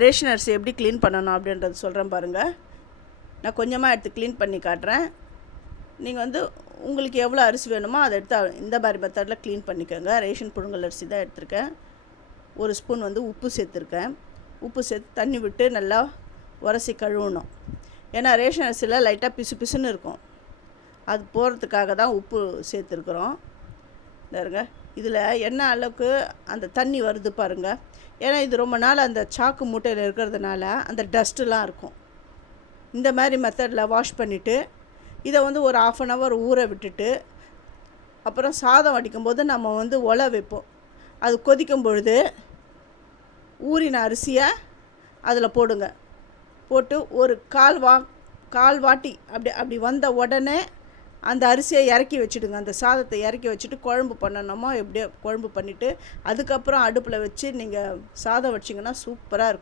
Ration அரிசி எப்படி clean பண்ணணும் அப்படின்றது சொல்கிறேன் பாருங்கள். நான் கொஞ்சமாக எடுத்து க்ளீன் பண்ணி காட்டுறேன். நீங்கள் வந்து உங்களுக்கு எவ்வளோ அரிசி வேணுமோ அதை எடுத்து இந்த மாதிரி மெத்தடில் க்ளீன் பண்ணிக்கோங்க. ரேஷன் புழுங்கல் அரிசி தான் எடுத்திருக்கேன். 1 ஸ்பூன் வந்து உப்பு சேர்த்துருக்கேன். உப்பு சேர்த்து தண்ணி விட்டு நல்லா உரசி கழுவணும். ஏன்னா ரேஷன் அரிசியில் லைட்டாக பிசு பிசுன்னு இருக்கும். அது போகிறதுக்காக தான் உப்பு சேர்த்துருக்குறோம். பாருங்க, இதில் என்ன அளவுக்கு அந்த தண்ணி வருது பாருங்கள். ஏன்னா இது ரொம்ப நாள் அந்த சாக்கு மூட்டையில் இருக்கிறதுனால அந்த டஸ்ட்டுலாம் இருக்கும். இந்த மாதிரி மெத்தடில் வாஷ் பண்ணிவிட்டு இதை வந்து ஒரு 1/2 அன் ஹவர் ஊற விட்டுட்டு அப்புறம் சாதம் வடிக்கும்போது நம்ம வந்து ஒலை வைப்போம். அது கொதிக்கும் பொழுது ஊறின அரிசியை அதில் போடுங்க. போட்டு ஒரு கால் வாட்டி அப்படி வந்த உடனே அந்த அரிசியை இறக்கி வச்சுடுங்க. அந்த சாதத்தை இறக்கி வச்சுட்டு குழம்பு பண்ணணுமோ எப்படியோ குழம்பு பண்ணிவிட்டு அதுக்கப்புறம் அடுப்பில் வச்சு நீங்கள் சாதம் வச்சிங்கன்னா சூப்பராக இருக்கும்.